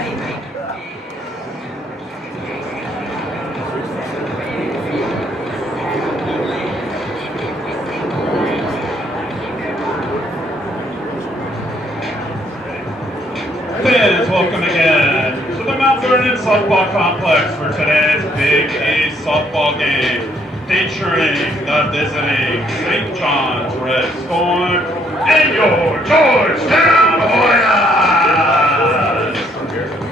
Fans, welcome again to the Mount Vernon Softball Complex for today's Big East softball game, featuring the visiting St. John's Red Storm and your Georgetown Hoyas.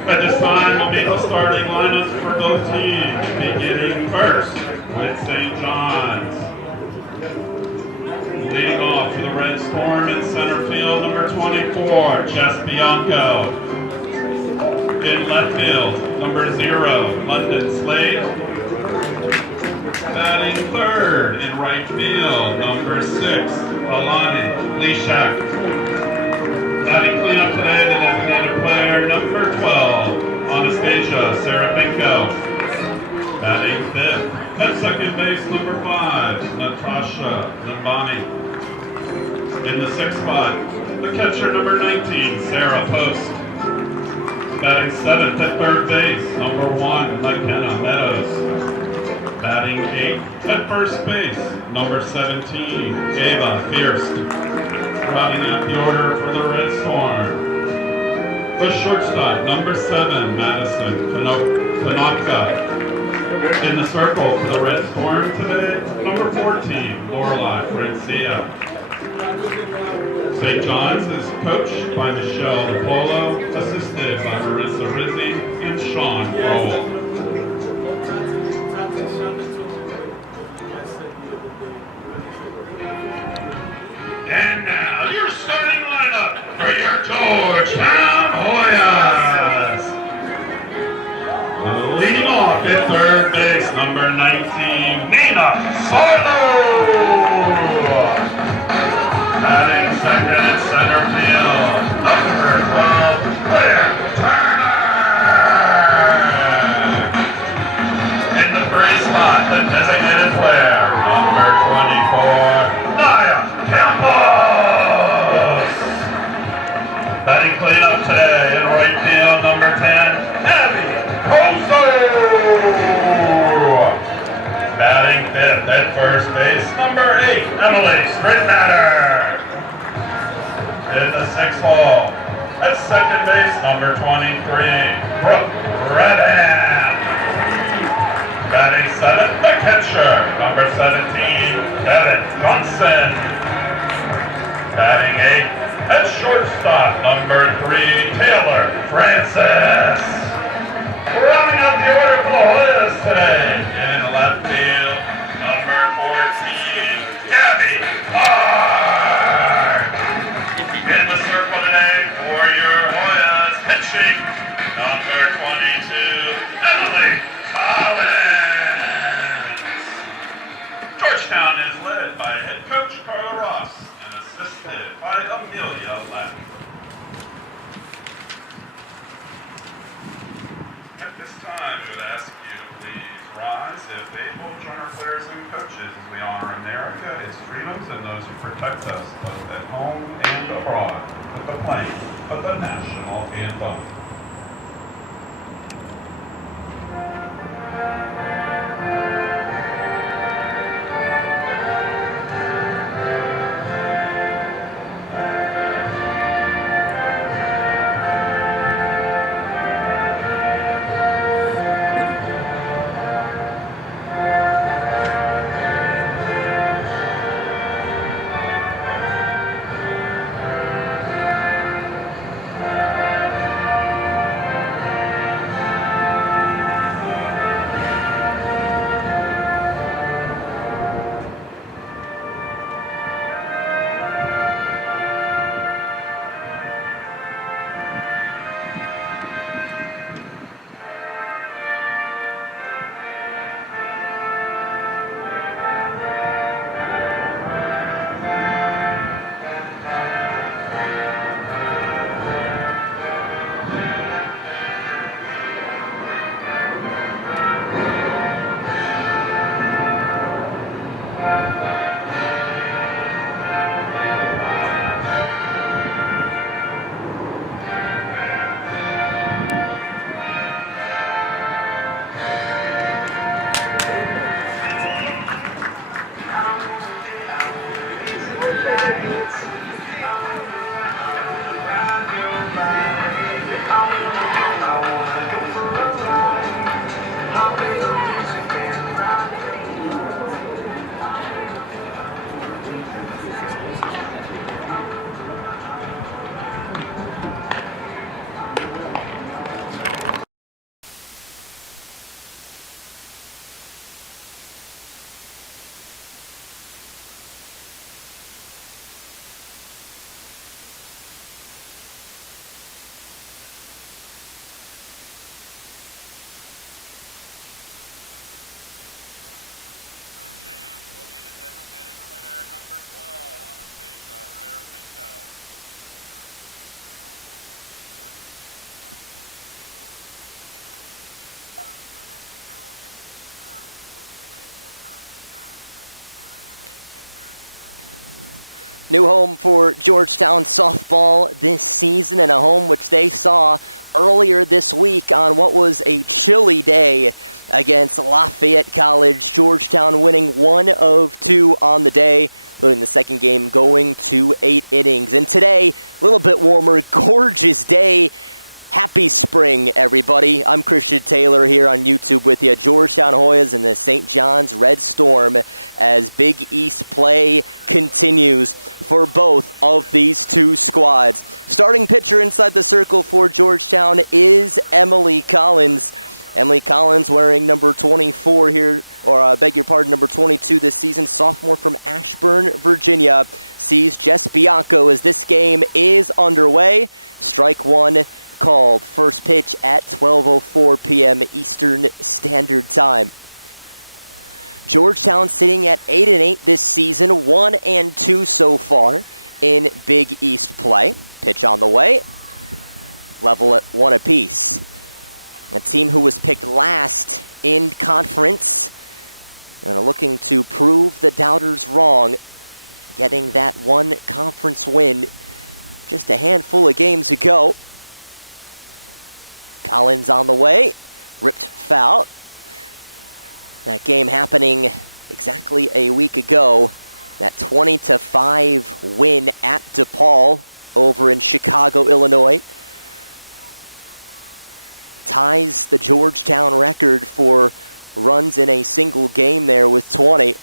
At this time, we'll meet the starting lineups for both teams, beginning first with St. John's. Leading off for the Red Storm in center field, number 24, Jess Bianco. In left field, number 0, London Slade. Batting third in right field, number 6, Alani Leshak. Batting cleanup today, the designated player, number 12, Anastasia Serapinko. Batting fifth, at second base, number 5, Natasha Limbani. In the sixth spot, the catcher, number 19, Sarah Post. Batting seventh at third base, number 1, McKenna Meadows. Batting eighth at first base, number 17, Ava Fierst. Rounding out the order for the Red Storm, the shortstop, number 7, Madison Kanopka. In the circle for the Red Storm today, number 14, Lorelai Francia. St. John's is coached by Michelle DiPolo, assisted by Marissa Rizzi and Sean Crowell. And now your starting lineup for your Georgetown Hoyas. Leading off at third base, number 19, Nina Sarlo. Batting second at center field, number 12, Claire Turner. In the free spot, the designated player, number 24, Naya Campos. Batting cleanup today in right field, number 10, Abby Pozo. Batting fifth at first base, number 8, Emily Stridmatter. In the sixth hole, at second base, number 23, Brooke Redden. Batting seventh, the catcher, number 17, Devin Johnson. Batting eighth, at shortstop, number 3, Taylor Francis. Rounding up the order for the Hoyas today, in left field, number 14, Gabby Hart. In the circle today for your Hoyas, pitching, number 22, Emily Collins. Georgetown is led by head coach Carla Ross and assisted by Amelia Lack. At this time, we would ask you to please rise if able, join our players and coaches as we honor America, its freedoms, and those who protect us, both at home and abroad, with the playing of the national anthem. New home for Georgetown softball this season, and a home which they saw earlier this week on what was a chilly day against Lafayette College. Georgetown winning 1 of 2 on the day, including the second game going to 8 innings. And today, a little bit warmer, gorgeous day. Happy spring, everybody. I'm Christian Taylor here on YouTube with you. Georgetown Hoyas and the St. John's Red Storm as Big East play continues for both of these two squads. Starting pitcher inside the circle for Georgetown is Emily Collins. Emily Collins wearing number 24 here, or number 22 this season. Sophomore from Ashburn, Virginia. Sees Jess Bianco as this game is underway. Strike one called. First pitch at 12:04 p.m. Eastern Standard Time. Georgetown sitting at 8-8 this season, 1-2 so far in Big East play. Pitch on the way. Level at 1 apiece. A team who was picked last in conference and looking to prove the doubters wrong, getting that one conference win just a handful of games ago. Collins on the way, ripped foul. That game happening exactly a week ago. That 20-5 win at DePaul over in Chicago, Illinois. Ties the Georgetown record for runs in a single game there with 20.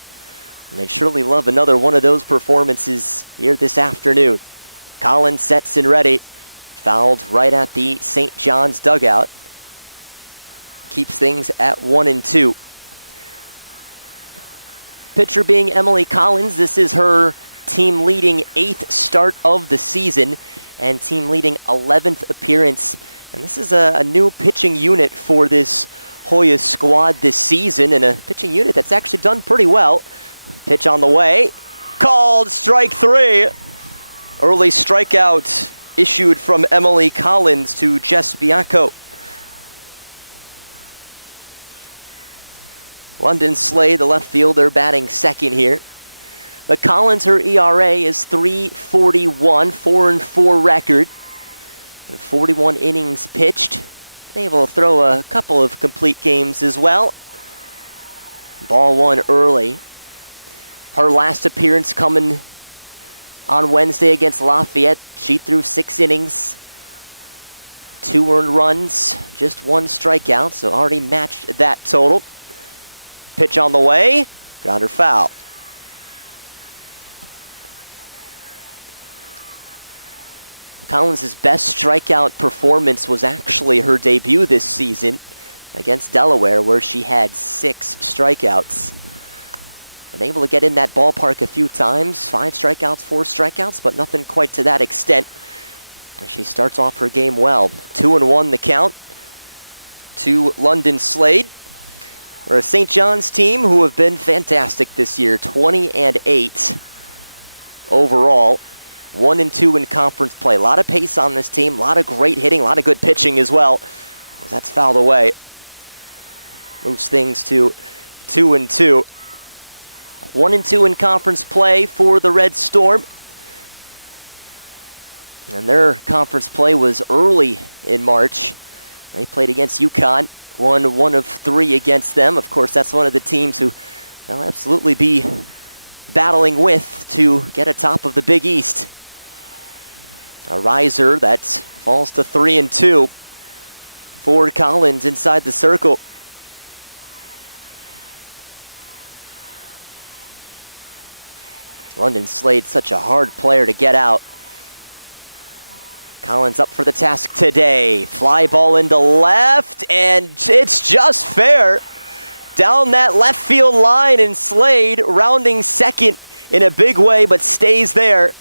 And they'd surely love another one of those performances here this afternoon. Collins sets and ready. Fouled right at the St. John's dugout. Keeps things at 1-2. Pitcher being Emily Collins. This is her team leading 8th start of the season and team leading 11th appearance. And this is a new pitching unit for this Hoya squad this season, and a pitching unit that's actually done pretty well. Pitch on the way. Called strike 3. Early strikeout issued from Emily Collins to Jess Bianco. London Slade, the left fielder, batting second here. But Collins, her ERA is 3.41, 4-4 record. 41 innings pitched. Able to throw a couple of complete games as well. Ball one early. Her last appearance coming on Wednesday against Lafayette. She threw 6 innings, 2 earned runs, just 1 strikeout, so already matched that total. Pitch on the way, grounder foul. Collins' best strikeout performance was actually her debut this season against Delaware, where she had 6 strikeouts. Been able to get in that ballpark a few times, 5 strikeouts, 4 strikeouts, but nothing quite to that extent. She starts off her game well. 2-1 the count to London Slade. We're a St. John's team who have been fantastic this year, 20-8 overall. 1-2 in conference play. A lot of pace on this team, a lot of great hitting, a lot of good pitching as well. That's fouled away. Moves things to 2-2. 1-2 in conference play for the Red Storm. And their conference play was early in March. They played against UConn, won 1 of 3 against them. Of course, that's one of the teams who they'll absolutely be battling with to get atop of the Big East. A riser that falls to 3-2 for Collins inside the circle. London Slade, such a hard player to get out. Collins up for the task today. Fly ball into left, and it's just fair. Down that left field line, and Slade rounding second in a big way, but stays there.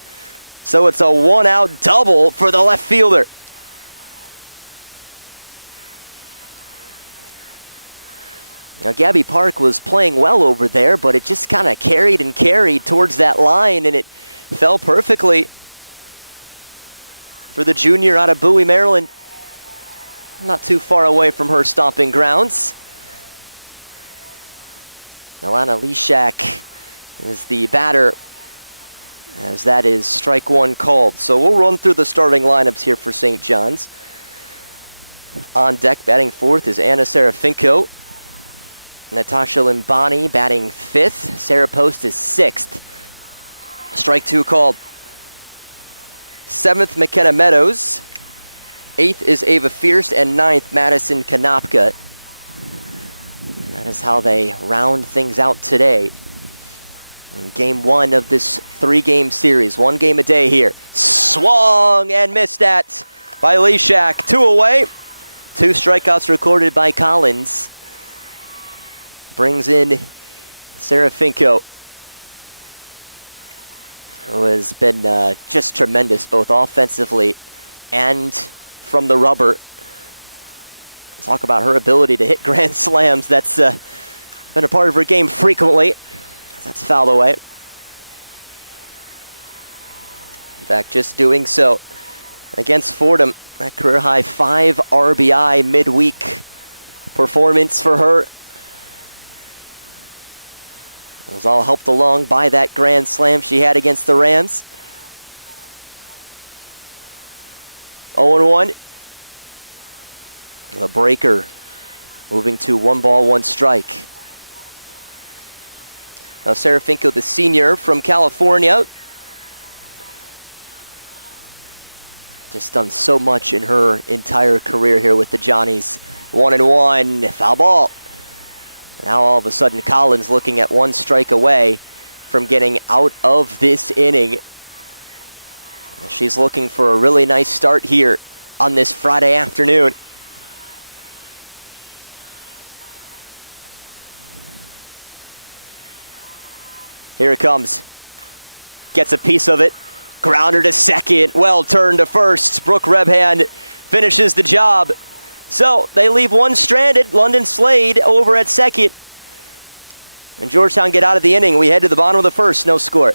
So it's a 1-out double for the left fielder. Now, Gabby Park was playing well over there, but it just kind of carried and carried towards that line, and it fell perfectly for the junior out of Bowie, Maryland. Not too far away from her stomping grounds. Alana Leshak is the batter as that is strike one called. So we'll run through the starting lineups here for St. John's. On deck, batting fourth, is Anna Serafinko. Natasha Limbani batting fifth. Sarah Post is sixth. Strike two called. Seventh, McKenna Meadows. Eighth is Ava Fierce, and ninth, Madison Kanopka. That is how they round things out today. In game one of this three-game series. One game a day here. Swung and missed that by Leshak. Two away. Two strikeouts recorded by Collins. Brings in Serafinko, who has been just tremendous, both offensively and from the rubber. Talk about her ability to hit grand slams. That's been a part of her game frequently. That's fouled away. In fact, just doing so against Fordham. That career-high 5 RBI midweek performance for her. It was all helped along by that grand slam she had against the Rams. 0-1. The breaker moving to 1 ball, 1 strike. Now Serafinko, the senior from California. Just done so much in her entire career here with the Johnnies. 1-1, foul ball. Now all of a sudden Collins looking at 1 strike away from getting out of this inning. She's looking for a really nice start here on this Friday afternoon. Here it comes. Gets a piece of it. Grounder to second. Well turned to first. Brooke Rebhand finishes the job. So they leave one stranded. London Slade over at second. And Georgetown get out of the inning. We head to the bottom of the first. No score.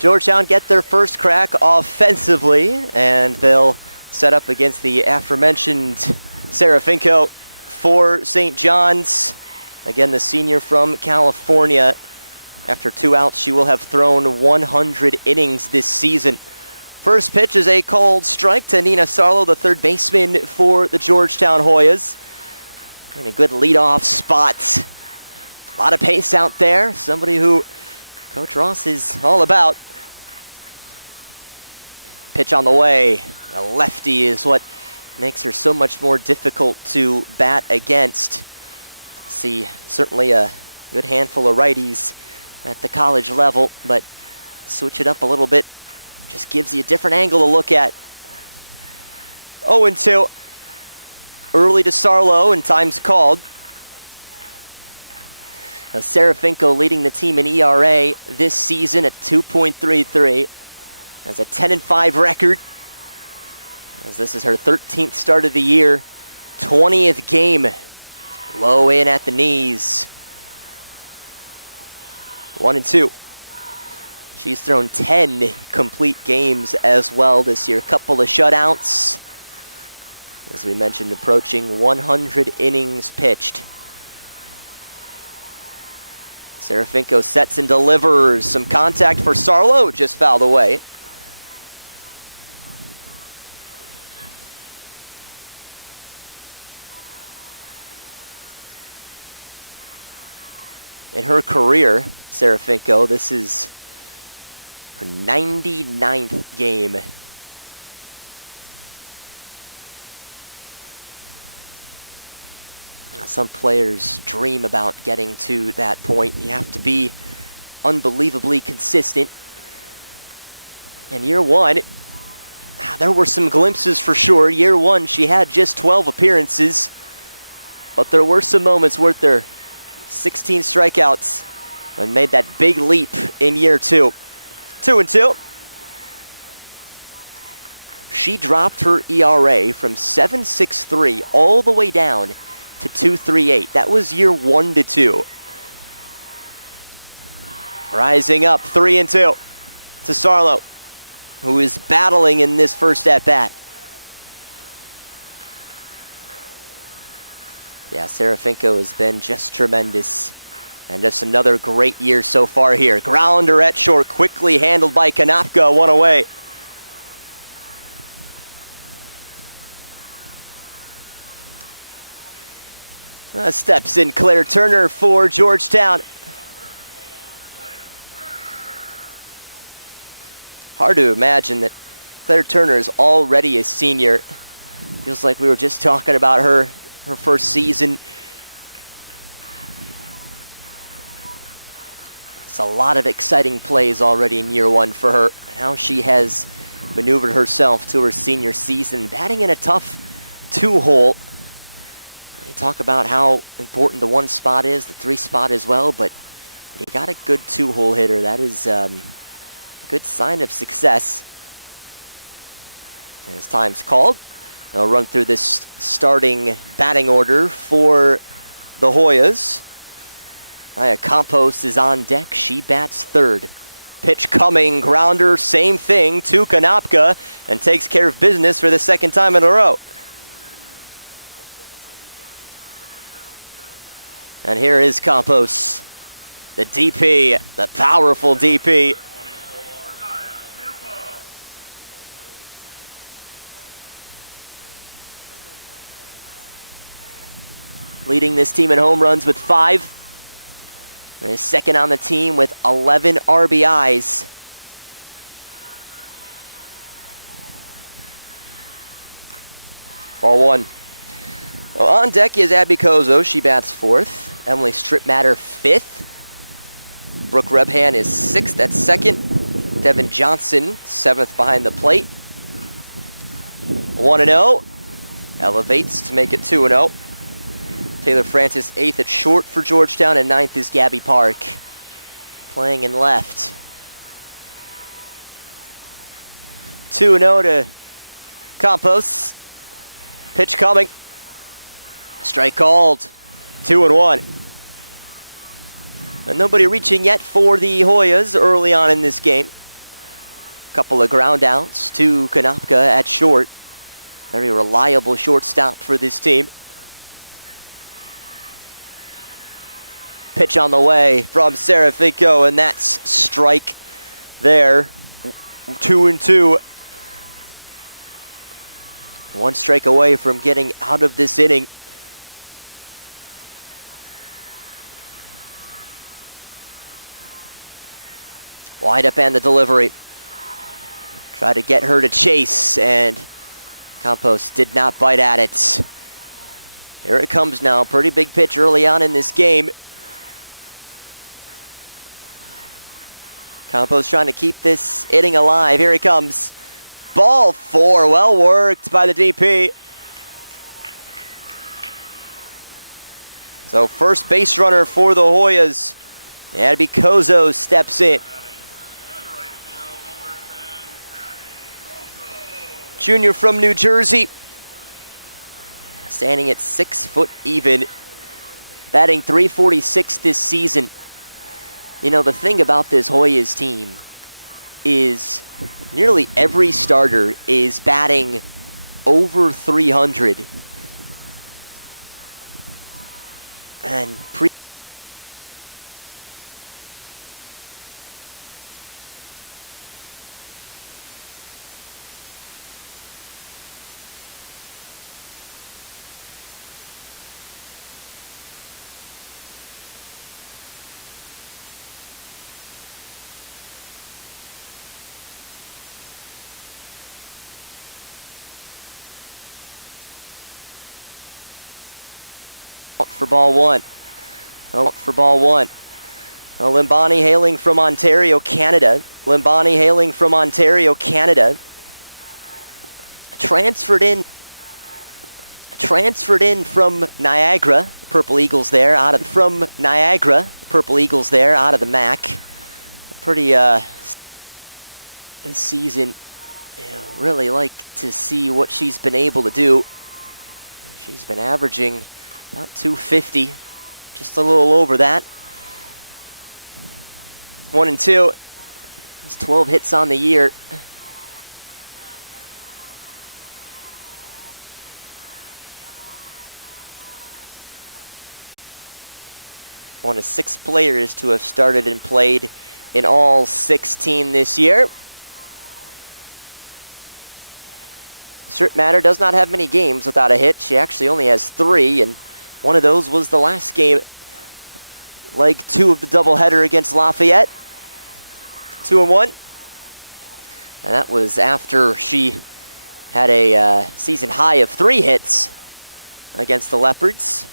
Georgetown get their first crack offensively, and they'll set up against the aforementioned Serafinko for St. John's. Again, the senior from California. After 2 outs, she will have thrown 100 innings this season. First pitch is a called strike to Nina Sarlo, the third baseman for the Georgetown Hoyas. In a good leadoff spot. A lot of pace out there. Somebody who Coach Ross is all about. Pitch on the way. A lefty is what makes her so much more difficult to bat against. See, certainly a good handful of righties at the college level, but switch it up a little bit. Just gives you a different angle to look at. 0-2. Early to Sarlo, and time's called. Now Serafinko leading the team in ERA this season at 2.33. Has a 10-5 record, as this is her 13th start of the year, 20th game. Low in at the knees. 1-2. She's thrown 10 complete games as well this year. Couple of shutouts. As we mentioned, approaching 100 innings pitched. Serafinko sets and delivers. Some contact for Sarlo, just fouled away. In her career, Serafinko, this is her 99th game. Some players dream about getting to that point. You have to be unbelievably consistent. In year one, there were some glimpses for sure. Year one, she had just 12 appearances, but there were some moments worth there. 16 strikeouts and made that big leap in year two. 2-2. She dropped her ERA from 7.63 all the way down to 2.38. That was year 1 to 2. Rising up 3-2 to Sarlo, who is battling in this first at bat. Yeah, Serafinko has been just tremendous. And just another great year so far here. Grounder at short, quickly handled by Konopka, one away. Steps in Claire Turner for Georgetown. Hard to imagine that Claire Turner is already a senior. Feels like we were just talking about her first season. It's a lot of exciting plays already in year one for her. How she has maneuvered herself to her senior season, batting in a tough 2-hole. We talk about how important the 1 spot is, the 3 spot as well, but you got a good 2-hole hitter. That is a good sign of success. As time's called, I'll run through this starting batting order for the Hoyas. Aya Campos is on deck. She bats third. Pitch coming, grounder, same thing to Konopka, and takes care of business for the second time in a row. And here is Campos, the DP, the powerful DP. Leading this team in home runs with 5. And is second on the team with 11 RBIs. Ball 1. Well, on deck is Abby Kozo. She bats 4th. Emily Stripmatter 5th. Brooke Rebhan is 6th at 2nd. Devin Johnson 7th behind the plate. 1-0. Elevates to make it 2-0. Taylor Francis 8th at short for Georgetown, and 9th is Gabby Park, playing in left. 2-0 to Campos. Pitch coming. Strike called. 2-1. And nobody reaching yet for the Hoyas early on in this game. Couple of ground outs to Konopka at short. Very reliable shortstop for this team. Pitch on the way from Serafinko, and that's strike there. 2-2. 1 strike away from getting out of this inning. Wide up and the delivery. Try to get her to chase, and Campos did not bite at it. Here it comes now. Pretty big pitch early on in this game. Campos trying to keep this inning alive. Here he comes. Ball 4. Well worked by the DP. So first base runner for the Hoyas. Abby Kozo steps in. Junior from New Jersey. Standing at 6 foot even. Batting .346 this season. You know, the thing about this Hoyas team is nearly every starter is batting over 300. And for ball one. For ball one. Limbani hailing from Ontario, Canada. Limbani hailing from Ontario, Canada. Transferred in from Niagara. Purple Eagles there out of Purple Eagles there out of the MAC. Pretty this season. Really like to see what she's been able to do. She's been averaging about 250, just a little over that. 1 and 2. That's 12 hits on the year. One of 6 players to have started and played in all 16 this year. Cert Matter does not have many games without a hit. She actually only has 3, and one of those was the last game, leg 2 of the doubleheader against Lafayette. 2-1. And that was after she had a season high of 3 hits against the Leopards.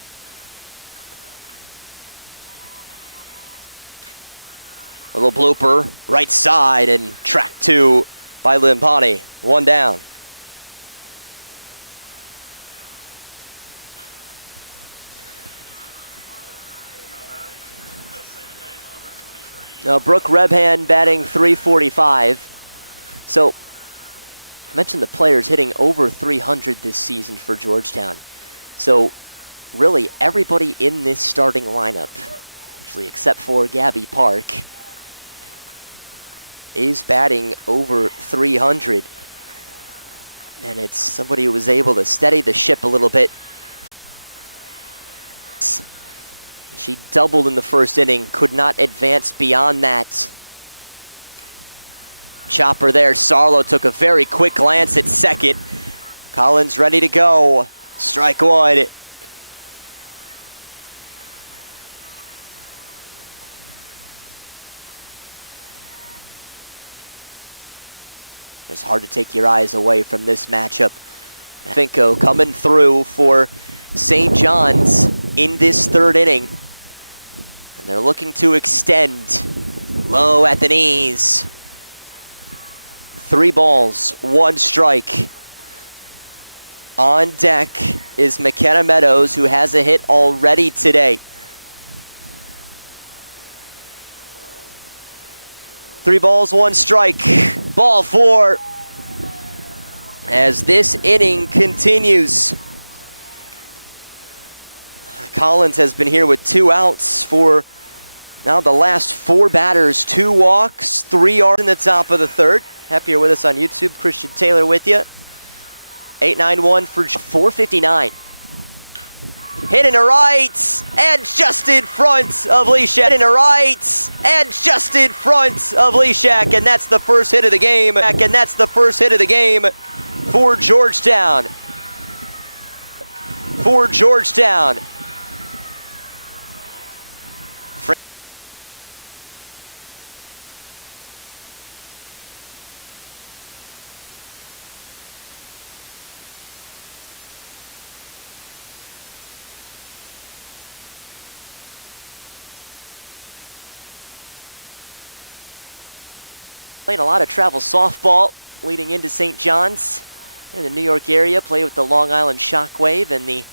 A little blooper, right side, and track 2 by Limbani. 1 down. Now, Brooke Rebhan batting .345. So, I mentioned the players hitting over 300 this season for Georgetown. So, really, everybody in this starting lineup, actually except for Gabby Park, is batting over 300. And it's somebody who was able to steady the ship a little bit. She doubled in the first inning, could not advance beyond that. Chopper there, Sarlo took a very quick glance at second. Collins ready to go. Strike 1. It's hard to take your eyes away from this matchup. Finko coming through for St. John's in this 3rd inning. And they're looking to extend. Low at the knees. 3 balls, 1 strike. On deck is McKenna Meadows, who has a hit already today. 3 balls, 1 strike. Ball 4. As this inning continues. Collins has been here with 2 outs for now the last 4 batters. 2 walks, 3 yards in the top of the 3rd. Happy you're with us on YouTube. Christian Taylor with you. 891 for 459. Hit in the right and just in front of Leshak. In the right and just in front of Leshak, and that's the first hit of the game. And that's the first hit of the game for Georgetown. For Georgetown. Playing a lot of travel softball leading into St. John's in the New York area. Play with the Long Island Shockwave and the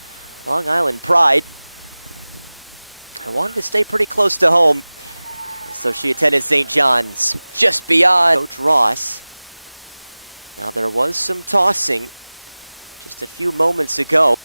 Long Island Pride. I wanted to stay pretty close to home, so she attended St. John's just beyond Coach Ross. Now there was some tossing just a few moments ago.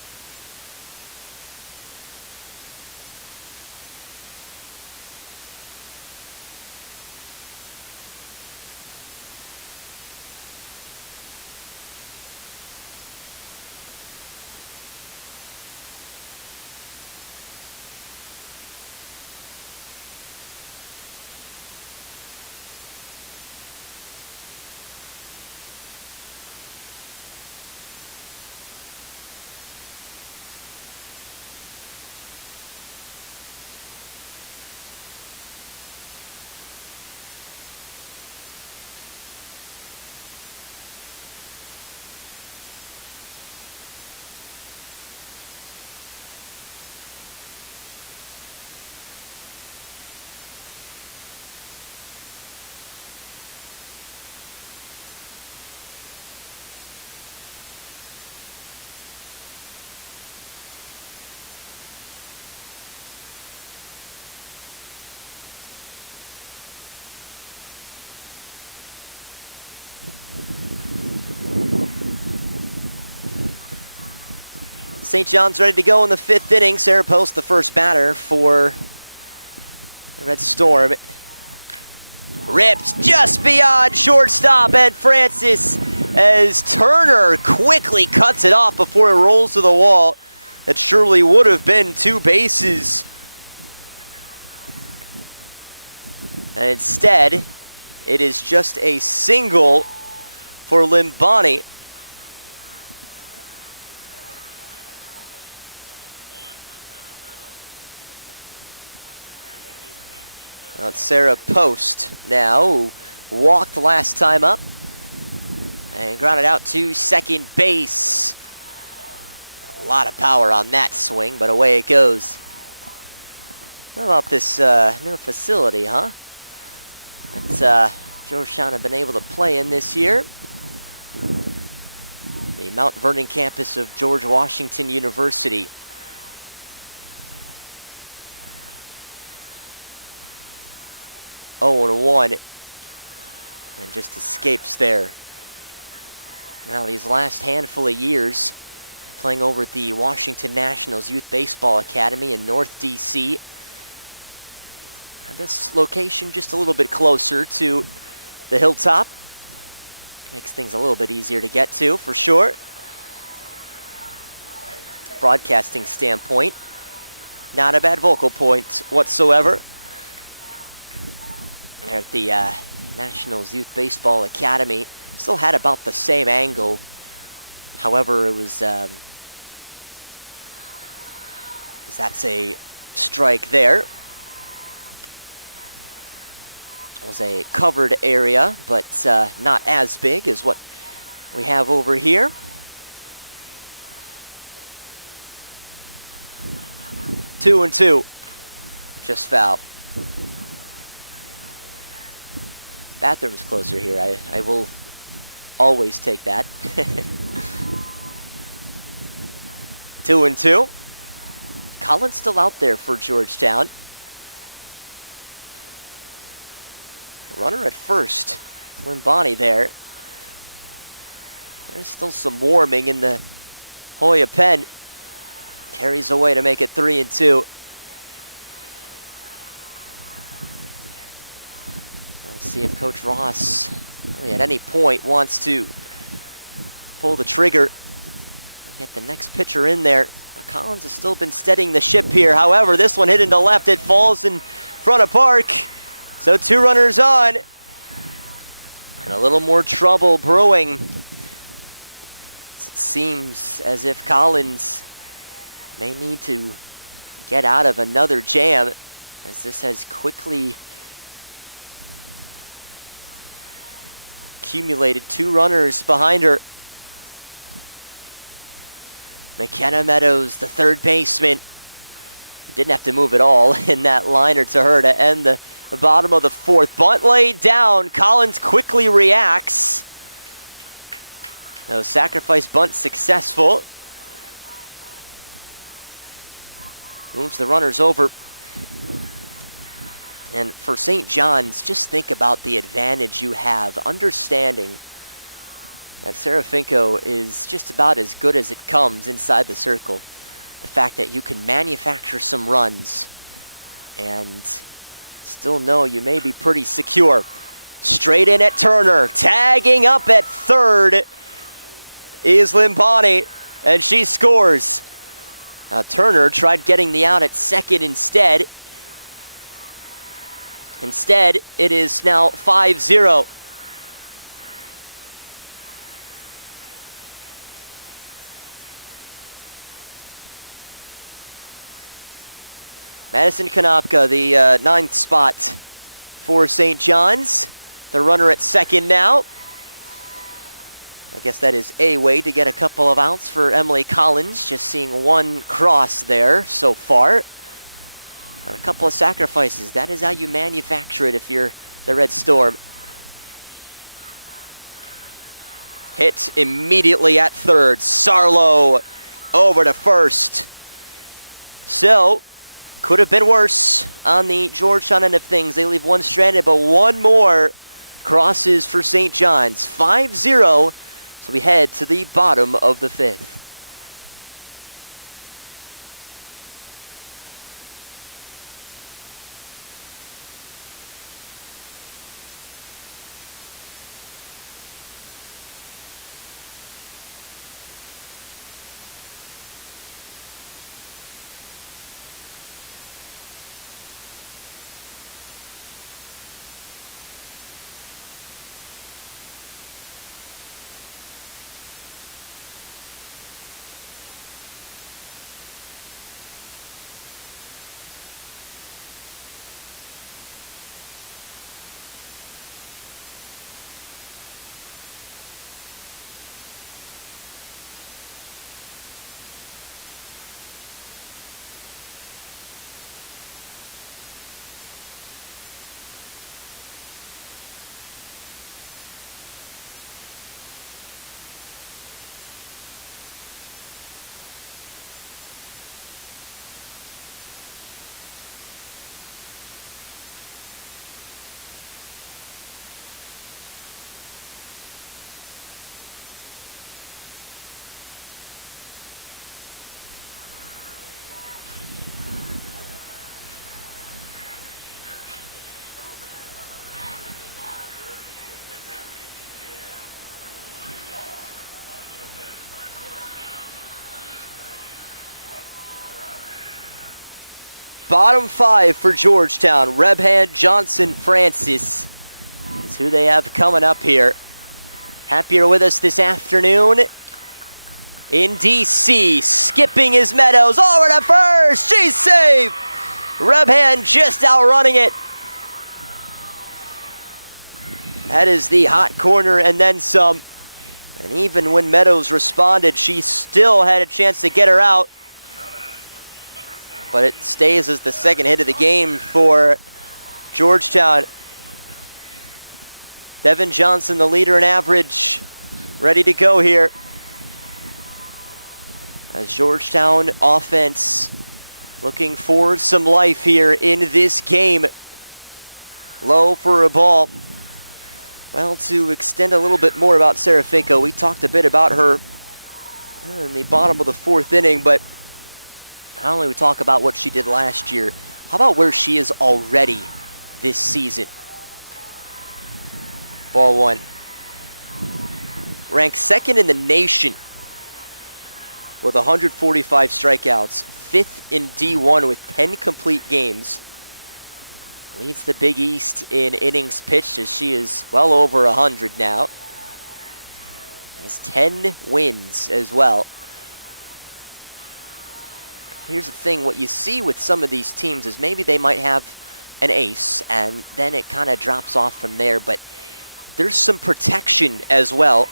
St. John's ready to go in the 5th inning. Sarah Post, the first batter for the Red Storm. Ripped just beyond shortstop Ed Francis as Turner quickly cuts it off before it rolls to the wall. That surely would have been 2 bases. And instead, it is just a single for Limbani. Sarah Post now, who walked last time up and grounded out to second base. A lot of power on that swing, but away it goes. How about this new facility, huh? That Georgetown have been able to play in this year. The Mount Vernon campus of George Washington University. Oh, and 1, and just escapes there. Now these last handful of years, playing over at the Washington Nationals Youth Baseball Academy in North DC. And this location just a little bit closer to the hilltop. Makes things a little bit easier to get to, for sure. Broadcasting standpoint, not a bad vocal point whatsoever. There at the Nationals Youth Baseball Academy. Still had about the same angle. However, it was that's a strike there. It was a covered area, but not as big as what we have over here. Two and two. Just foul. Bathroom's closer here. I will always take that. 2 and 2. Collins still out there for Georgetown. Runner at first. Limbani there. There's still some warming in the Hoya pen. Carries away to make it 3 and 2. See if Coach Ross really at any point wants to pull the trigger and get the next pitcher in there. Collins has still been steadying the ship here. However, this one hit into left. It falls in front of Park. So 2 runners on. And a little more trouble brewing. It seems as if Collins may need to get out of another jam, as this has quickly accumulated 2 runners behind her. McKenna Meadows, the third baseman, didn't have to move at all in that liner to her to end the bottom of the 4th. Bunt laid down. Collins quickly reacts. No sacrifice bunt successful. Moves the runners over. And for St. John's, just think about the advantage you have, understanding that Serafinko is just about as good as it comes inside the circle. The fact that you can manufacture some runs and still know you may be pretty secure. Straight in at Turner, tagging up at third is Limbani, and she scores. Turner tried getting the out at second instead. Instead, it is now 5-0. Madison Konopka, the 9th spot for St. John's. The runner at second now. I guess that is a way to get a couple of outs for Emily Collins. Just seeing 1 cross there so far. And a couple of sacrifices. That is how you manufacture it if you're the Red Storm. Hit immediately at third. Sarlo over to first. So, could have been worse on the Georgetown end of things. They leave 1 stranded, but 1 more crosses for St. John's. 5-0, so we head to the bottom of the fifth. Bottom five for Georgetown. Rebhan, Johnson, Francis. That's who they have coming up here. Happier with us this afternoon in D.C. Skipping his Meadows. Over to first. She's safe. Rebhan just outrunning it. That is the hot corner and then some. And even when Meadows responded, she still had a chance to get her out. But it stays as the second hit of the game for Georgetown. Devin Johnson, the leader in average, ready to go here. As Georgetown offense looking for some life here in this game. Low for a ball. Well, to extend a little bit more about Serafinko, we talked a bit about her in the bottom of the fourth inning, but not only we talk about what she did last year, how about where she is already this season? Ball one. Ranked second in the nation with 145 strikeouts. Fifth in D1 with 10 complete games. Leads the Big East in innings pitched as she is well over 100 now. Has 10 wins as well. Here's the thing, what you see with some of these teams is maybe they might have an ace and then it kind of drops off from there, but there's some protection as well.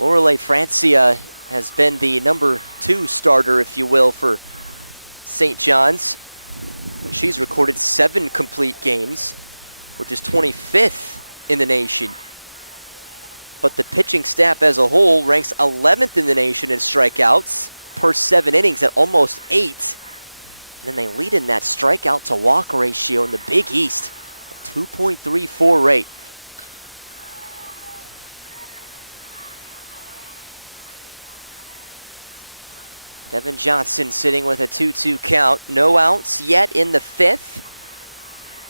Lorelei Francia has been the number 2 starter, if you will, for St. John's. She's recorded 7 complete games, which is 25th in the nation. But the pitching staff as a whole ranks 11th in the nation in strikeouts per 7 innings at almost 8. And then they lead in that strikeout to walk ratio in the Big East, a 2.34 rate. Devin Johnson sitting with a 2-2 count. No outs yet in the fifth.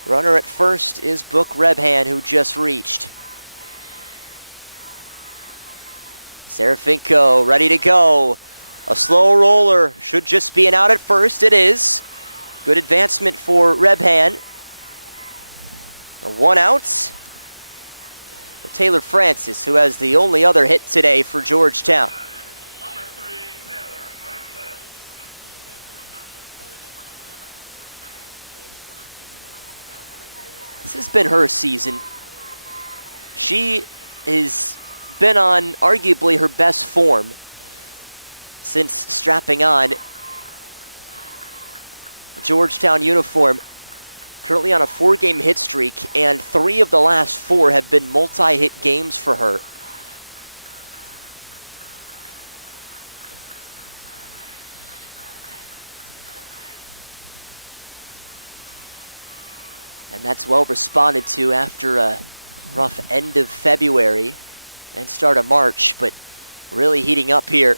Runner at first is Book Rebhan, who just reached. Serafinko ready to go. A slow roller, should just be an out at first. It is. Good advancement for Rebhan. A 1 out. Taylor Francis, who has the only other hit today for Georgetown. This has been her season. She has been on arguably her best form since strapping on a Georgetown uniform. Currently on a 4-game hit streak, and 3 of the last 4 have been multi-hit games for her. And that's well responded to after a rough end of February and start of March, but really heating up here.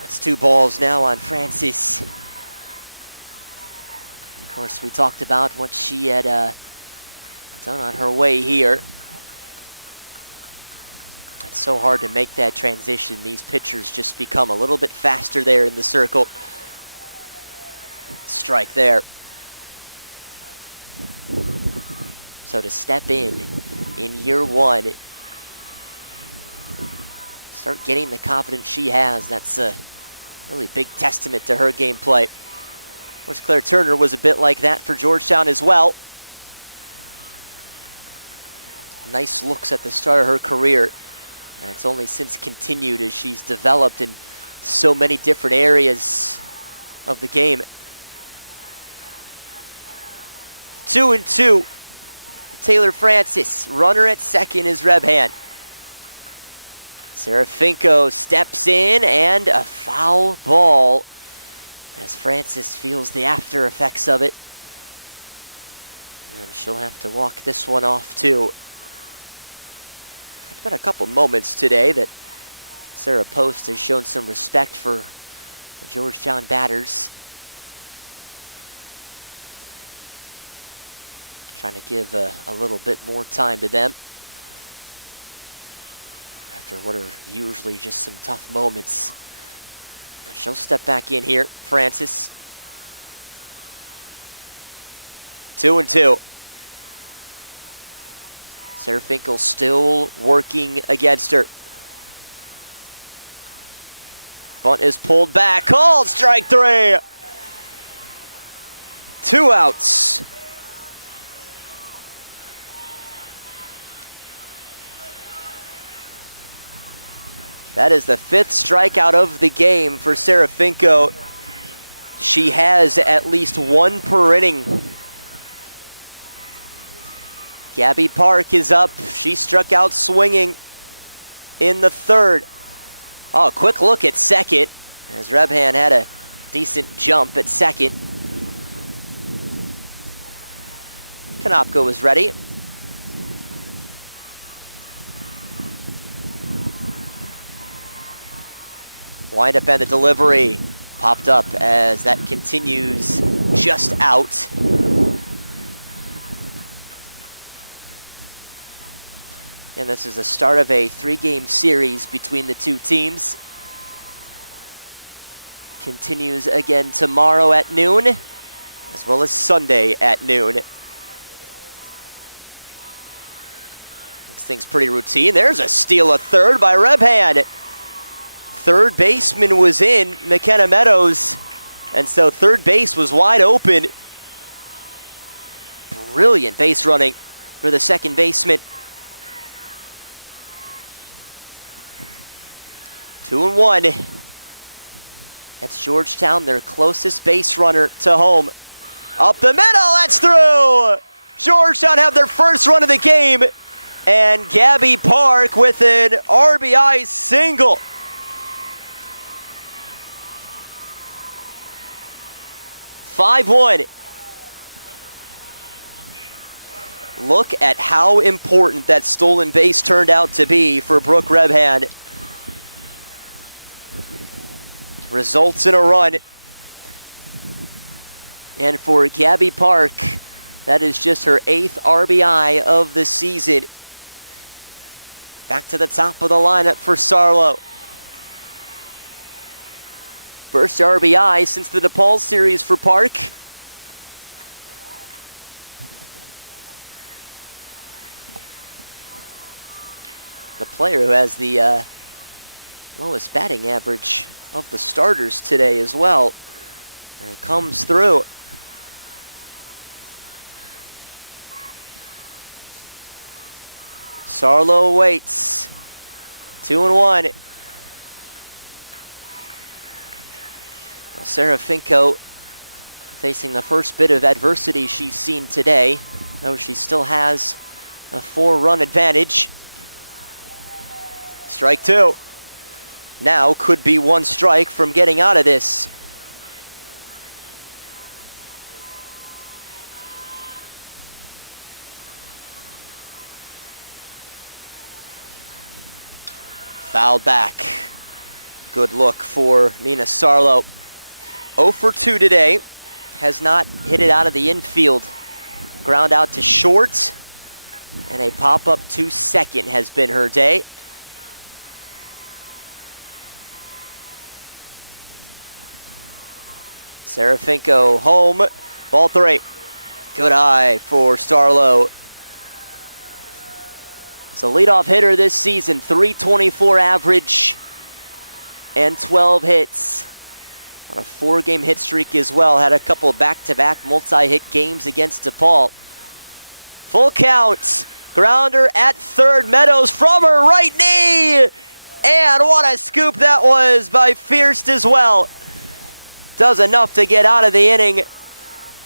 That's 2 balls now on Francis. Of course, we talked about what she had done on her way here. It's so hard to make that transition. These pitchers just become a little bit faster there in the circle. Strike there. So to step in year 1, start getting the confidence she has, that's a really big testament to her gameplay. Of course, Claire Turner was a bit like that for Georgetown as well. Nice looks at the start of her career, and it's only since continued as she's developed in so many different areas of the game. 2-2. Taylor Francis, runner at second is Rebhan. Serafinko steps in, and a foul ball as Francis feels the after effects of it. And she'll have to walk this one off too. There's been a couple moments today that Sarah Post has shown some respect for the Georgetown batters. Trying to give a little bit more time to them after what are usually just some tough moments. She'll step back in here, Francis. 2-2. Serafinko still working against her. Bunt is pulled back, called strike 3. 2 outs. That is the 5th strikeout of the game for Serafinko. She has at least 1 per inning. Gabby Park is up. She struck out swinging in the 3rd. Oh, quick look at second as Rebhan had a decent jump at second. Konopka was ready. Wind up and the delivery popped up as that continues just out. And this is the start of a 3-game series between the two teams. Continues again tomorrow at noon, as well as Sunday at noon. Makes things pretty routine. There's a steal of third by Rebhan. Third baseman was in, McKenna Meadows, and so third base was wide open. Brilliant base running for the second baseman. 2-1. That's Georgetown, their closest base runner to home. Up the middle, that's through! Georgetown have their first run of the game, and Gabby Park with an RBI single. (5-1). Look at how important that stolen base turned out to be for Brooke Rebhan. Results in a run. And for Gabby Park, that is just her 8th RBI of the season. Back to the top of the lineup for Sarlo. First RBI since the DePaul series for Park. The player who has the lowest batting average of the starters today as well. And it comes through. Sarlo waits. 2-1. Serafinko facing the first bit of adversity she's seen today, though she still has a 4-run advantage. Strike 2. Now could be 1 strike from getting out of this. Fouled back. Good look for Nina Sarlo. 0 for 2 today. Has not hit it out of the infield. Ground out to short. And a pop-up to second has been her day. Serafinko home. Ball 3. Good eye for Starlow. So leadoff hitter this season, .324 average and 12 hits. On a 4-game hit streak as well. Had a couple of back-to-back multi-hit games against DePaul. Full count. Grounder at third. Meadows from her right knee. And what a scoop that was by Fierst as well. Does enough to get out of the inning.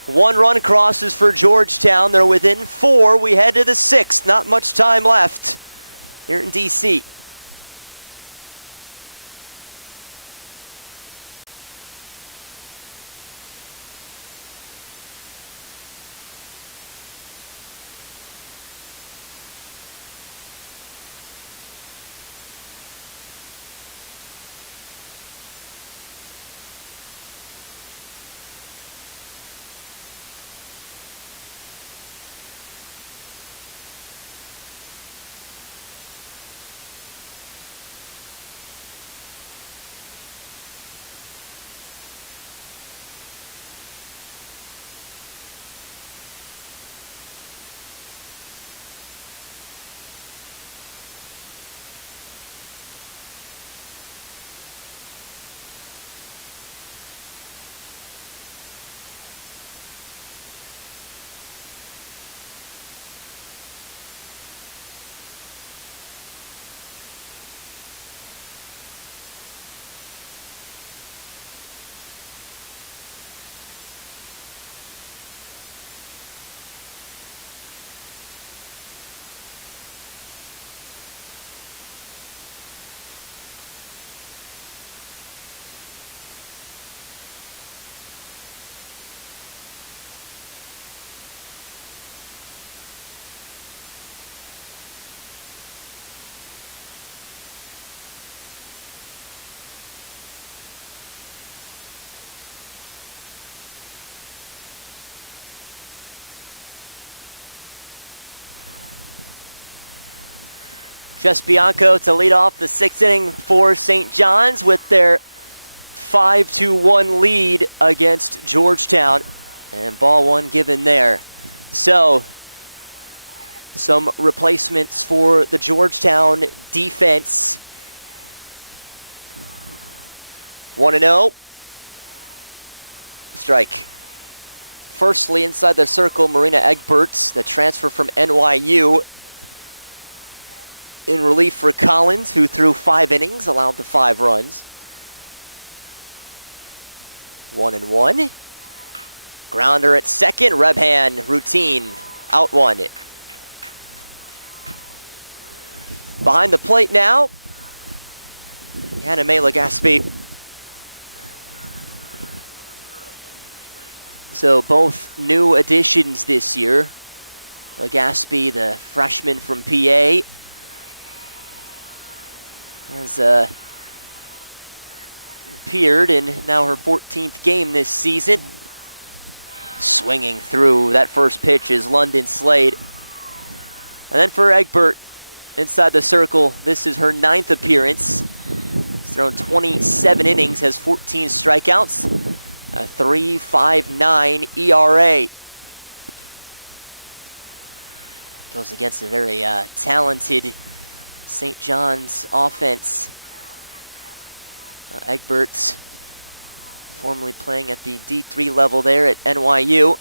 1 run crosses for Georgetown. They're within 4. We head to the 6th. Not much time left here in D.C. Jess Bianco to lead off the 6th inning for St. John's with their 5-1 lead against Georgetown. And ball 1 given there. So, some replacements for the Georgetown defense. 1-0. Strike. Firstly, inside the circle, Marina Egberts, the transfer from NYU. In relief for Collins, who threw 5 innings, allowed the 5 runs. 1-1. Grounder at second, Rebhan routine, out 1. Behind the plate now, Anime Legaspi. So both new additions this year. Legaspi, the freshman from PA, has appeared in now her 14th game this season. Swinging through that first pitch is London Slade. And then for Egbert, inside the circle, this is her 9th appearance. She's thrown 27 innings, has 14 strikeouts, a 3.59 ERA. Goes against a very talented St. John's offense. Egberts, formerly playing at the D3 level there at NYU.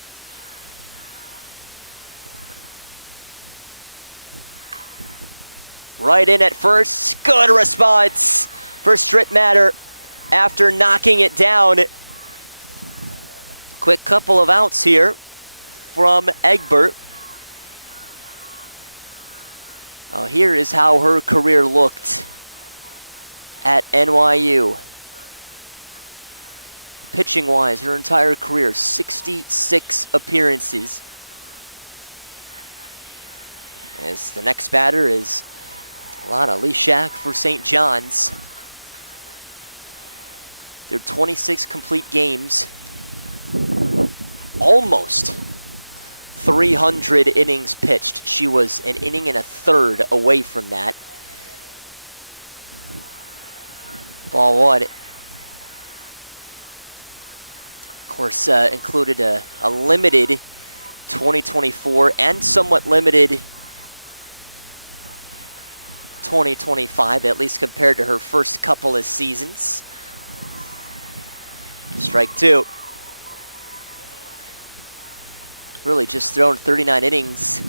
Right in at first. Good response for Strittmatter after knocking it down. Quick couple of outs here from Egbert. Oh, here is how her career looked at NYU. Pitching-wise, her entire career, 66 appearances. As the next batter is Alana Leshak for St. John's. Their 26 complete games. Almost 300 innings pitched. She was an inning and a third away from that. Ball one. Of course, included a limited 2024 and somewhat limited 2025, at least compared to her first couple of seasons. Strike two. Really just thrown 39 innings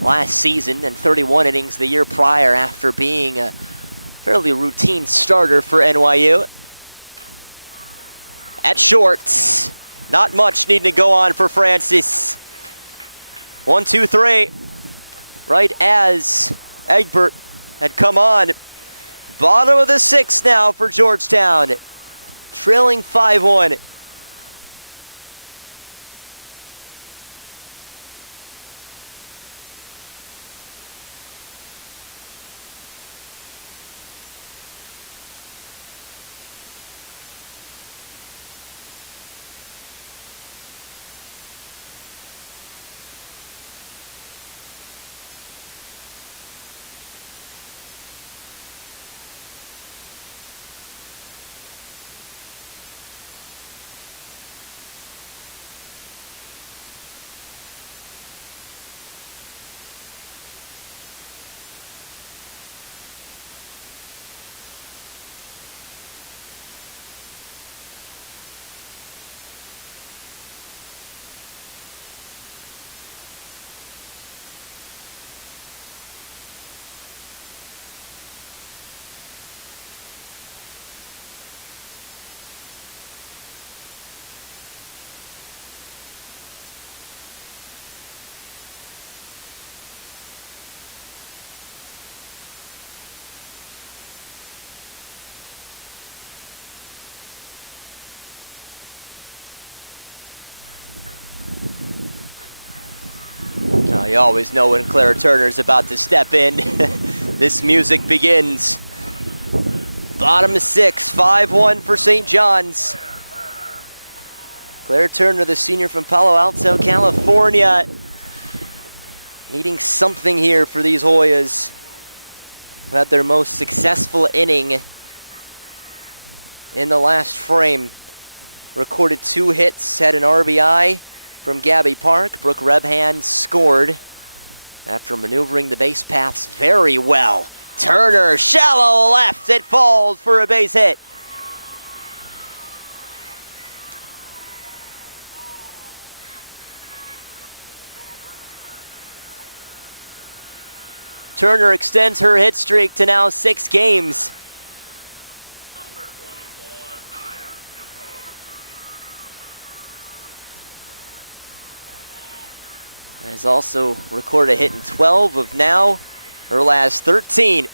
last season and 31 innings the year prior after being a fairly routine starter for NYU. At shorts, not much needing to go on for Francis. 1, 2, 3. Right as Egbert had come on. Bottom of the sixth now for Georgetown. Trailing 5-1. You always know when Clara Turner's about to step in. This music begins. Bottom of six, 5-1 for St. John's. Clara Turner, the senior from Palo Alto, California. Needing something here for these Hoyas, who had their most successful inning in the last frame. Recorded 2 hits, had an RBI from Gabby Park. Brooke Rebhan scored after maneuvering the base paths very well. Turner, shallow left, it falls for a base hit. Turner extends her hit streak to now 6 games. Has also recorded a hit in 12 of now her last 13.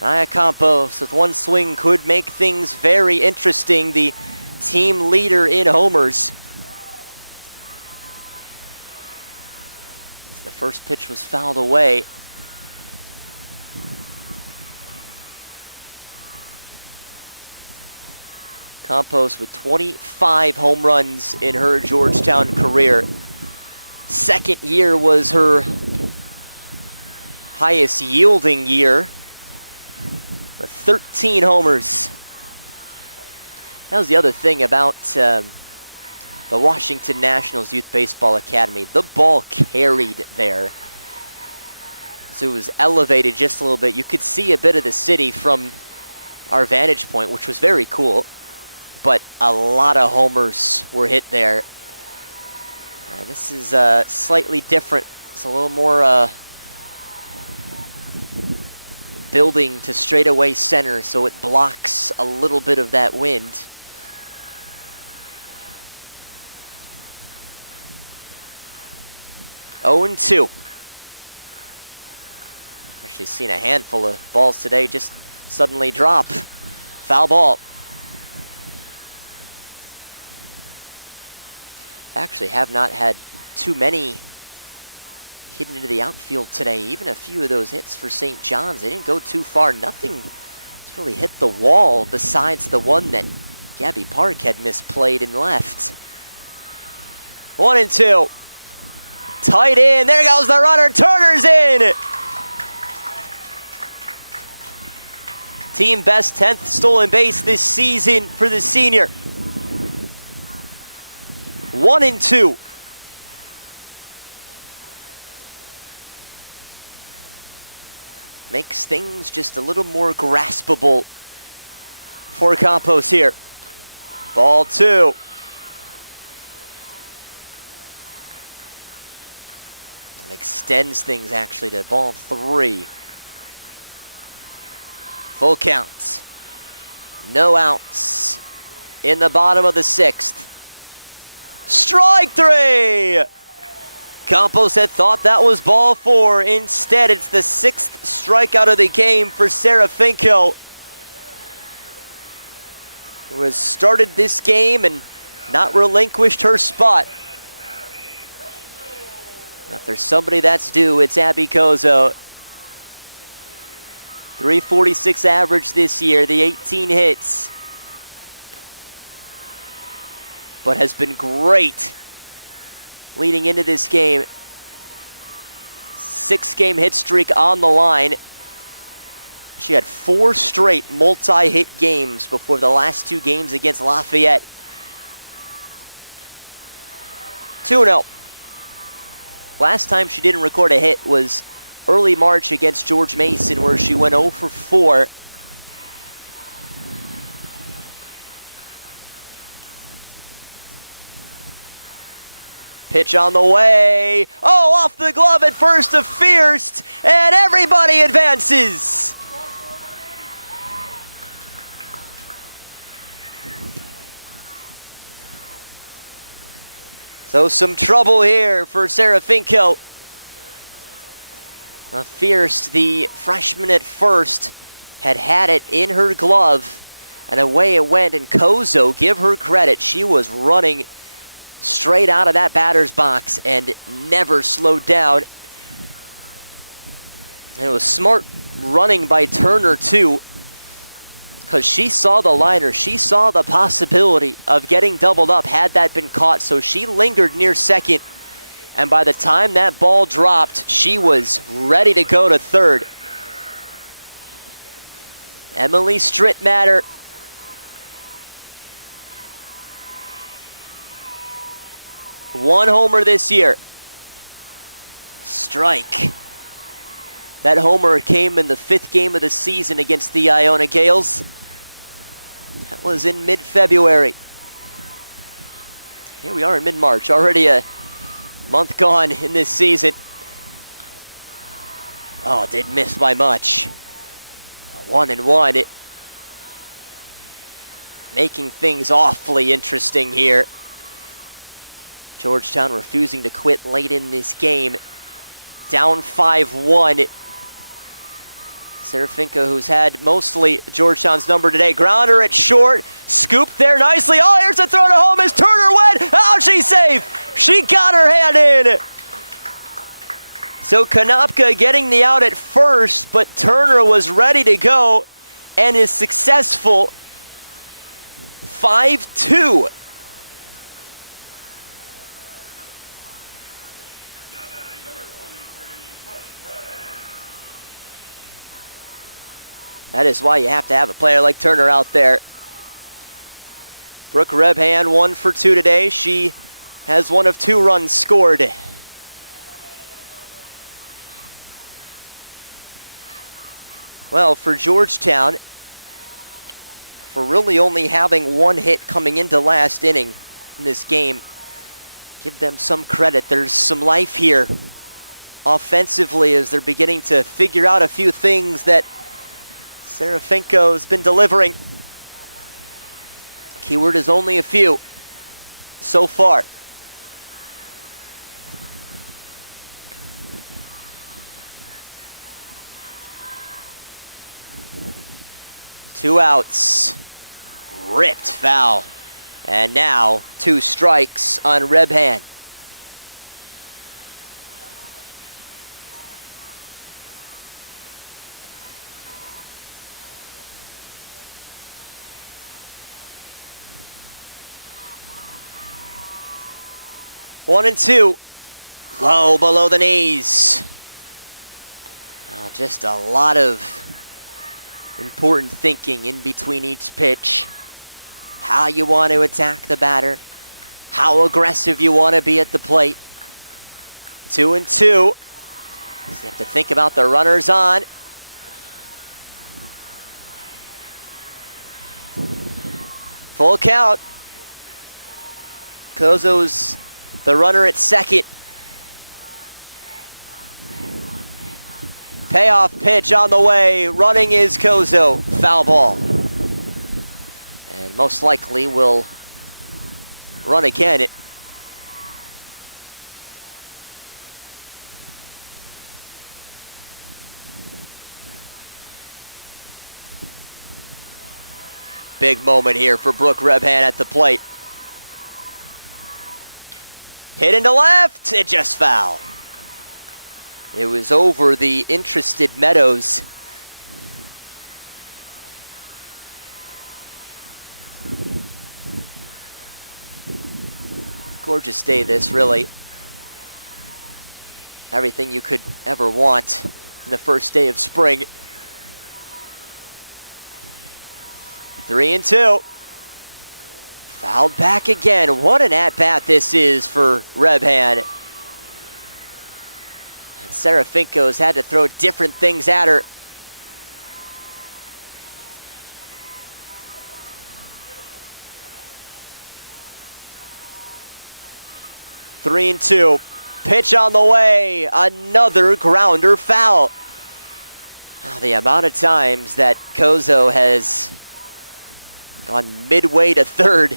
Naya Campos with 1 swing could make things very interesting. The team leader in homers. The first pitch was fouled away. Campos with 25 home runs in her Georgetown career. Second year was her highest yielding year, with 13 homers. That was the other thing about the Washington Nationals Youth Baseball Academy. The ball carried there. So it was elevated just a little bit. You could see a bit of the city from our vantage point, which was very cool. But a lot of homers were hit there. This is slightly different. It's a little more building to straightaway center, so it blocks a little bit of that wind. Oh and 2. Actually seen a handful of balls today just suddenly drop. Foul ball. Actually have not had too many hitting into the outfield today. Even a few of those hits for St. John's, they didn't go too far. Nothing really hit the wall besides the one that Gabby Park had misplayed and left. 1-2. Tight in. There goes the runner. Turner's in. Team best 10th stolen base this season for the senior. 1-2. Makes things just a little more graspable for Campos here. Ball 2. And extends things actually to ball 3. Full count. No outs in the bottom of the 6th. Strike 3! Campos had thought that was ball 4. Instead, it's the 6th strikeout of the game for Serafinko, who has started this game and not relinquished her spot. If there's somebody that's due, it's Abby Kozo. 346 average this year, the 18 hits. But has been great leading into this game. 6-game hit streak on the line. She had 4 straight multi-hit games before the last 2 games against Lafayette. 2-0. Last time she didn't record a hit was early March against George Mason, where she went 0 for 4. Pitch on the way. Oh, off the glove at first to Fierst, and everybody advances. So some trouble here for Serafinko. Fierst, the freshman at first, had it in her glove, and away it went. And Kozo, give her credit, she was running straight out of that batter's box and never slowed down. And it was smart running by Turner too, because she saw the liner, she saw the possibility of getting doubled up had that been caught, so she lingered near second, and by the time that ball dropped, she was ready to go to third. Emily Strittmatter, one homer this year. Strike. That homer came in the 5th game of the season against the Iona Gales. That was in mid-February. Here we are in mid-March, already a month gone in this season. Oh, didn't miss by much. 1-1. Making things awfully interesting here. Georgetown refusing to quit late in this game. Down 5-1. Serafinko, who's had mostly Georgetown's number today. Grounder at short. Scooped there nicely. Oh, here's a throw to home as Turner went. Oh, she's safe. She got her hand in. So Konopka getting the out at first, but Turner was ready to go and is successful. 5-2. That is why you have to have a player like Turner out there. Brooke Rebhan 1 for 2 today. She has 1 of 2 runs scored. Well, for Georgetown, for really only having 1 hit coming into last inning in this game, give them some credit. There's some life here offensively as they're beginning to figure out a few things that Serafinko's been delivering. Keyword is only a few so far. Two outs. Ripped foul. And now 2 strikes on Rebhan. 1-2. Low below the knees. Oh, just a lot of important thinking in between each pitch. How you want to attack the batter. How aggressive you want to be at the plate. 2-2. So you have to think about the runners on. Full count. Kozo's the runner at second. Payoff pitch on the way. Running is Kozo. Foul ball. And most likely will run again. Big moment here for Brooke Rebhan at the plate. Hit into left, it just foul. It was over the interested Meadows. Gorgeous day this, really. Everything you could ever want in the first day of spring. 3-2. Fouled back again. What an at-bat this is for Rebhan. And Serafinko's had to throw different things at her. Three and two. Pitch on the way. Another grounder foul. Now, the amount of times that Kozo has gone midway to third.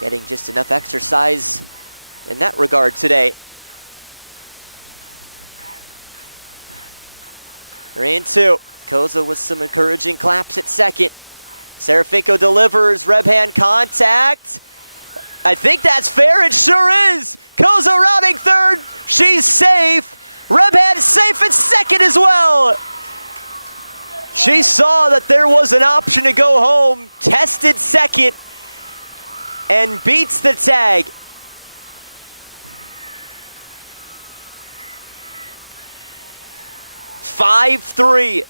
Getting just enough exercise in that regard today. 3-2. Kozo with some encouraging claps at second. Serafinko delivers. Rebhan contact. I think that's fair. It sure is. Kozo rounding third. She's safe. Rebhan is safe at second as well. She saw that there was an option to go home, tested second, and beats the tag. Five-3.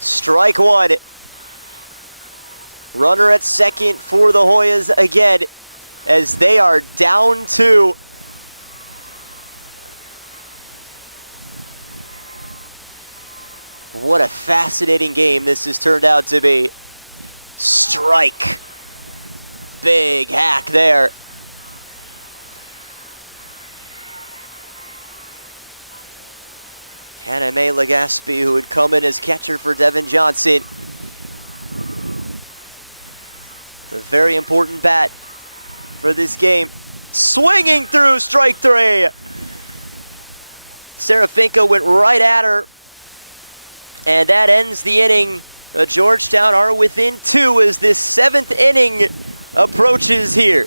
Strike one. Runner at second for the Hoyas again as they are down two. What a fascinating game this has turned out to be. Strike. Big hack there. Hannah Mae Legaspi, who would come in as catcher for Devin Johnson. A very important bat for this game. Swinging through strike three. Serafinko went right at her. And that ends the inning. The Georgetown are within two as this seventh inning approaches here.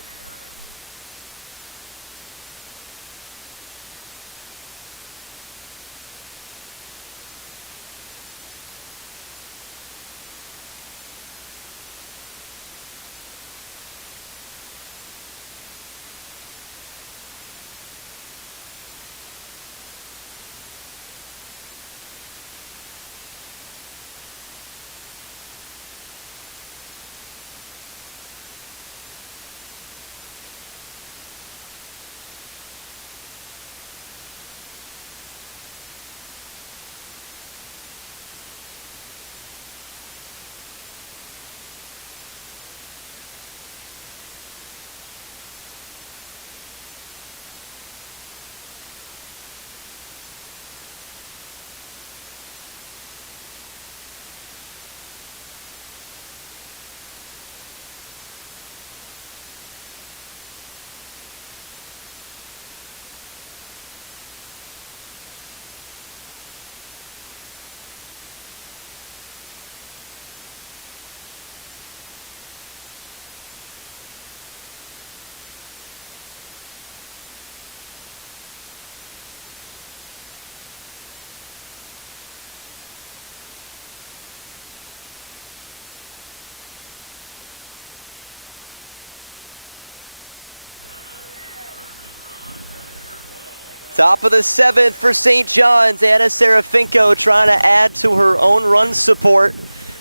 Top of the 7th for St. John's. Anna Serafinko trying to add to her own run support.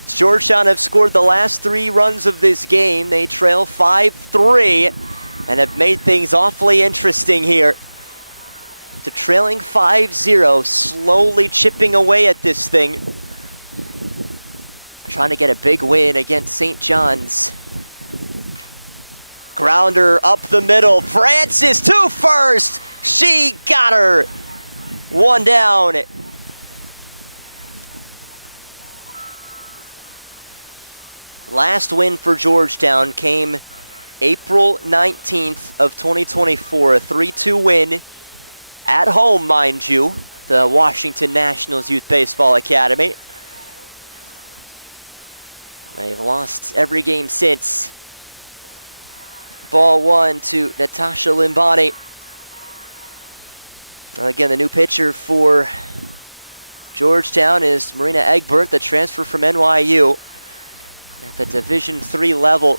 Georgetown have scored the last 3 runs of this game. They trail 5-3 and have made things awfully interesting here. To trailing 5-0, slowly chipping away at this thing. Trying to get a big win against St. John's. Grounder up the middle. Francis to first. She got her. 1 down. Last win for Georgetown came April 19th of 2024. A 3-2 win. At home, mind you. The Washington Nationals Youth Baseball Academy. They've lost every game since. Ball 1 to Natasha Limbani. Again, the new pitcher for Georgetown is Marina Egbert, the transfer from NYU at the Division III level.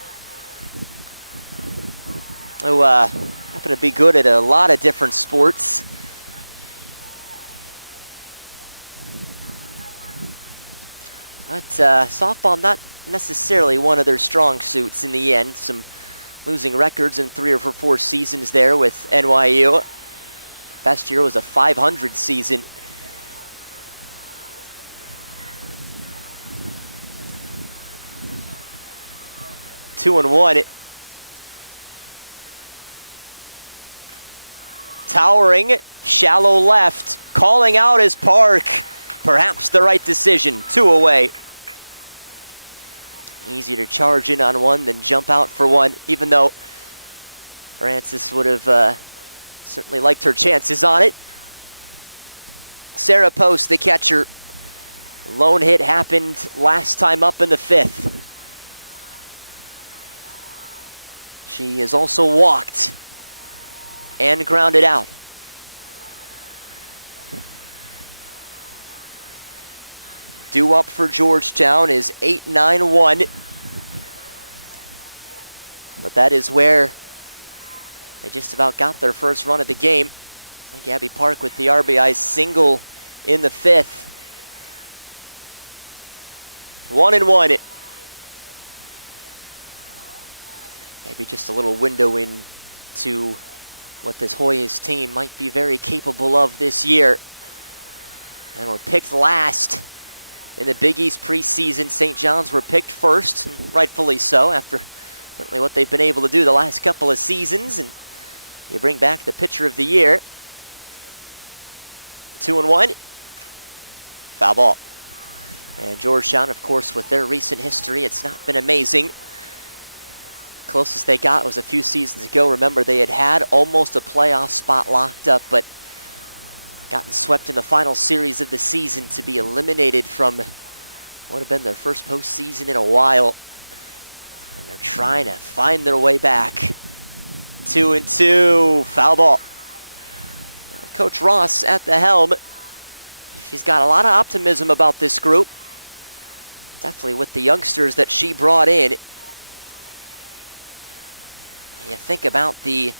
Who happen to be good at a lot of different sports. But softball not necessarily one of their strong suits in the end. Some losing records in 3 of her 4 seasons there with NYU. Best year was a 500 season. Two and 1. Towering, shallow left, calling out is Park. Perhaps the right decision. 2 away. Easier to charge in on 1 than jump out for 1, even though Francis would have certainly liked her chances on it. Sarah Post, the catcher. Lone hit happened last time up in the 5th. She has also walked and grounded out. Due up for Georgetown is 8-9-1. But that is where they just about got their first run of the game. Gabby Park with the RBI single in the 5th. 1-1. Maybe just a little window into what this Hoyas team might be very capable of this year. And we're picked last in the Big East preseason. St. John's were picked first, and rightfully so, after certainly what they've been able to do the last couple of seasons. And you bring back the pitcher of the year. 2-1. Foul ball. And Georgetown, of course, with their recent history, it's not been amazing. Closest they got was a few seasons ago. Remember, they had almost a playoff spot locked up, but gotten swept in the final series of the season to be eliminated from what would have been their first postseason in a while. And they're trying to find their way back. 2-2, foul ball. Now, Coach Ross at the helm. She's got a lot of optimism about this group. Definitely with the youngsters that she brought in. You think about the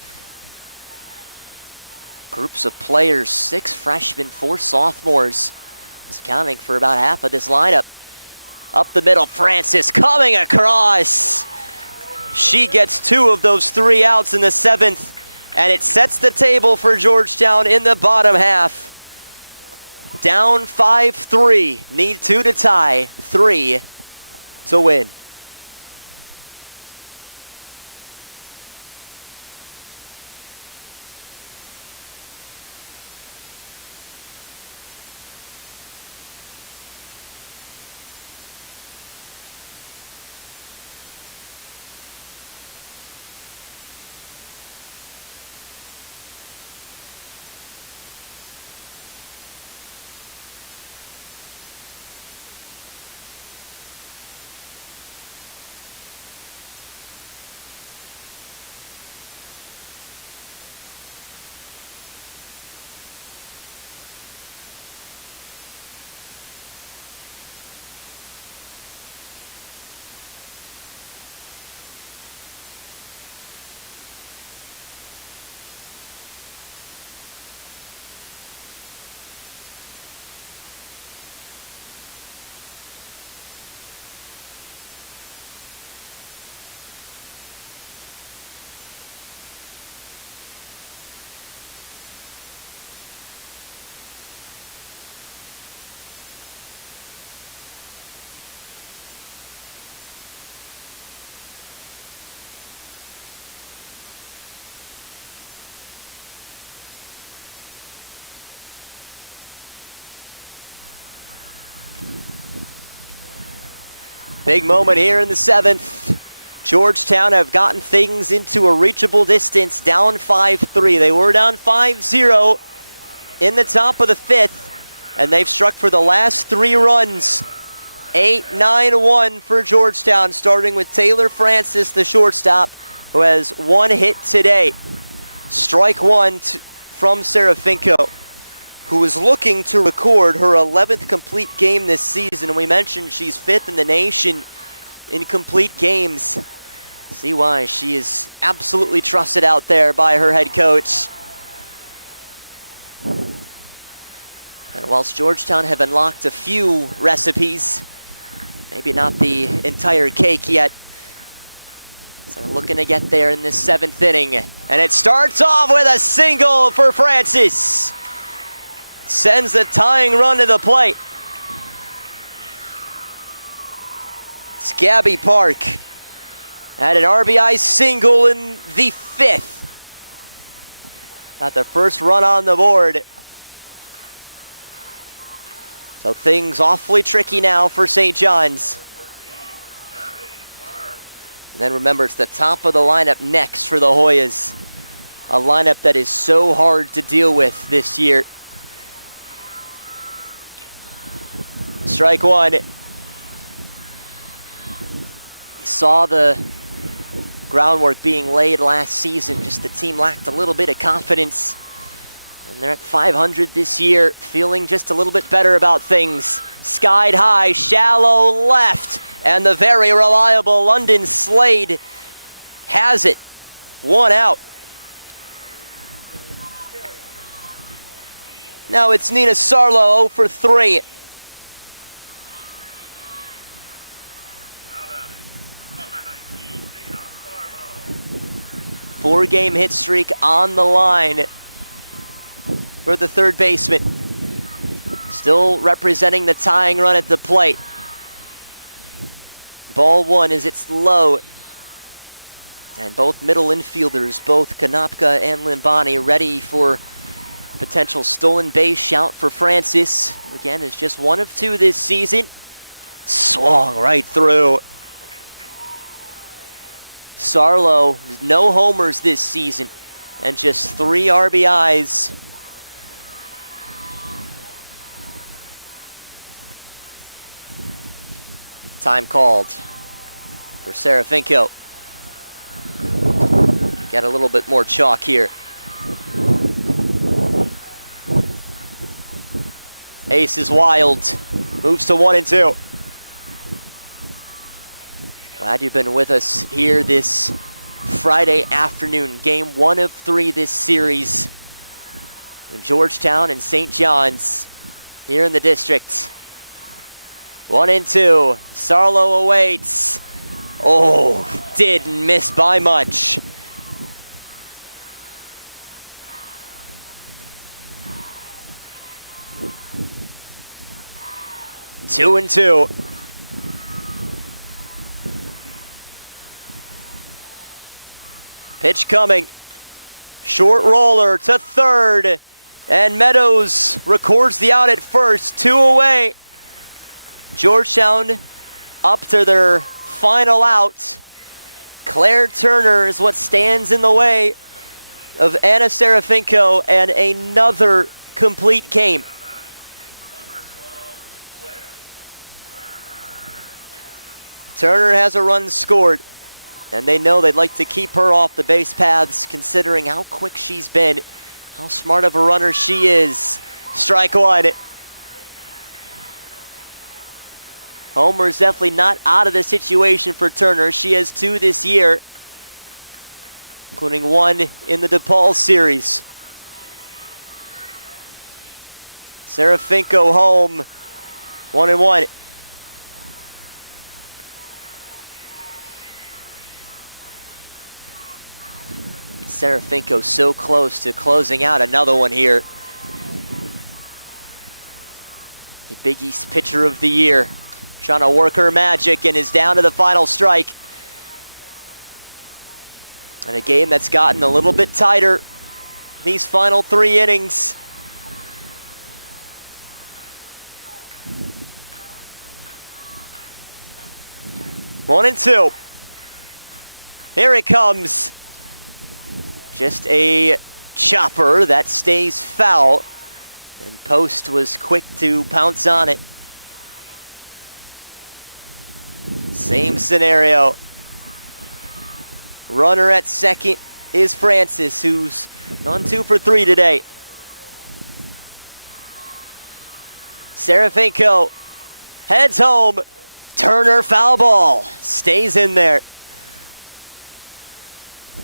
groups of players, 6 freshmen, 4 sophomores. It's accounting for about half of this lineup. Up the middle, Francis coming across. She gets 2 of those 3 outs in the 7th, and it sets the table for Georgetown in the bottom half. Down 5-3, need 2 to tie, 3 to win. Big moment here in the 7th. Georgetown have gotten things into a reachable distance, down 5-3. They were down 5-0 in the top of the 5th, and they've struck for the last 3 runs. 8-9-1 for Georgetown, starting with Taylor Francis, the shortstop, who has 1 hit today. Strike 1 from Serafinko, who is looking to record her 11th complete game this season. We mentioned she's 5th in the nation in complete games. See why she is absolutely trusted out there by her head coach. And whilst Georgetown have unlocked a few recipes, maybe not the entire cake yet, so they're looking to get there in this 7th inning. And it starts off with a single for Francis. Sends the tying run to the plate. It's Gabby Park. Had an RBI single in the 5th. Got the first run on the board. So things awfully tricky now for St. John's. And then remember, it's the top of the lineup next for the Hoyas. A lineup that is so hard to deal with this year. Strike 1. You saw the groundwork being laid last season. Just the team lacked a little bit of confidence. And they're at 500 this year, feeling just a little bit better about things. Skied high, shallow left, and the very reliable London Slade has it. 1 out. Now it's Nina Sarlo, 0 for 3. Four-game hit streak on the line for the third baseman. Still representing the tying run at the plate. Ball 1 as it's low. And both middle infielders, both Konopka and Limbani, ready for potential stolen base shout for Francis. Again, is just 1 of 2 this season. Swung right through. Sarlo, no homers this season, and just 3 RBIs. Time called for Serafinko. Get a little bit more chalk here. Ace is wild. Moves to 1-2. Glad you've been with us here this Friday afternoon. Game 1 of 3 this series in Georgetown and St. John's here in the district. 1-2. Sarlo awaits. Oh, didn't miss by much. Two and two. Pitch coming. Short roller to third. And Meadows records the out at first. 2 away. Georgetown up to their final out. Claire Turner is what stands in the way of Anna Serafinko and another complete game. Turner has a run scored, and they know they'd like to keep her off the base paths considering how quick she's been, how smart of a runner she is. Strike 1. Homer is definitely not out of the situation for Turner. She has 2 this year, including 1 in the DePaul series. Serafinko home, 1-1. Serafinko so close to closing out another one here. The Big East pitcher of the year, trying to work her magic and is down to the final strike. And a game that's gotten a little bit tighter these final 3 innings. 1-2. Here it comes. Just a chopper that stays foul. And Post was quick to pounce on it. Same scenario. Runner at second is Francis, who's on 2 for 3 today. Serafinko heads home. Turner foul ball. Stays in there.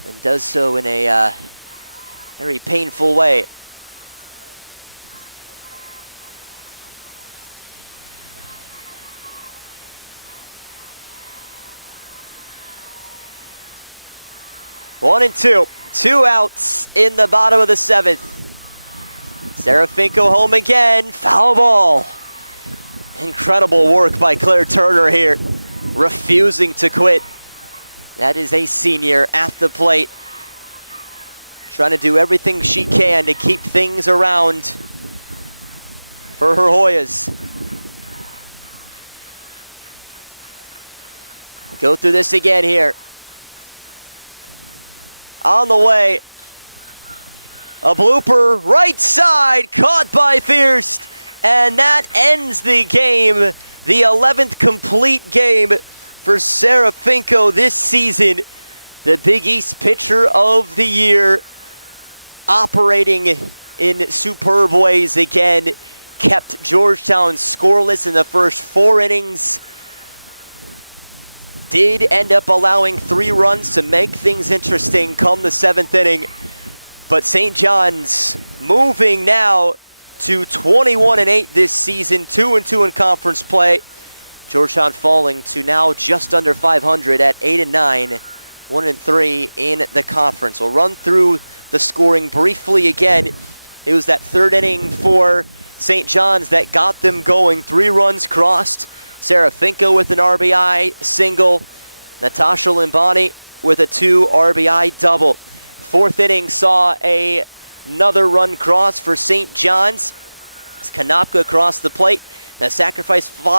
And does so in a very painful way. One and two. 2 outs in the bottom of the 7th. Serafinko home again. Foul ball. Incredible work by Claire Turner here. Refusing to quit. That is a senior at the plate. Trying to do everything she can to keep things around for her Hoyas. Go through this again here. On the way. A blooper right side caught by Fierst. And that ends the game. The 11th complete game for Serafinko this season. The Big East Pitcher of the Year. Operating in superb ways again. Kept Georgetown scoreless in the first 4 innings. Did end up allowing 3 runs to make things interesting come the 7th inning. But St. John's moving now to 21-8 this season, 2-2 in conference play. Georgetown falling to now just under 500 at 8-9, 1-3 in the conference. We'll run through the scoring briefly again. It was that 3rd inning for St. John's that got them going. 3 runs crossed. Serafinko with an RBI single. Natasha Limbani with a 2 RBI double. 4th inning saw another run cross for St. John's. As Kanopka across the plate. The sacrifice fly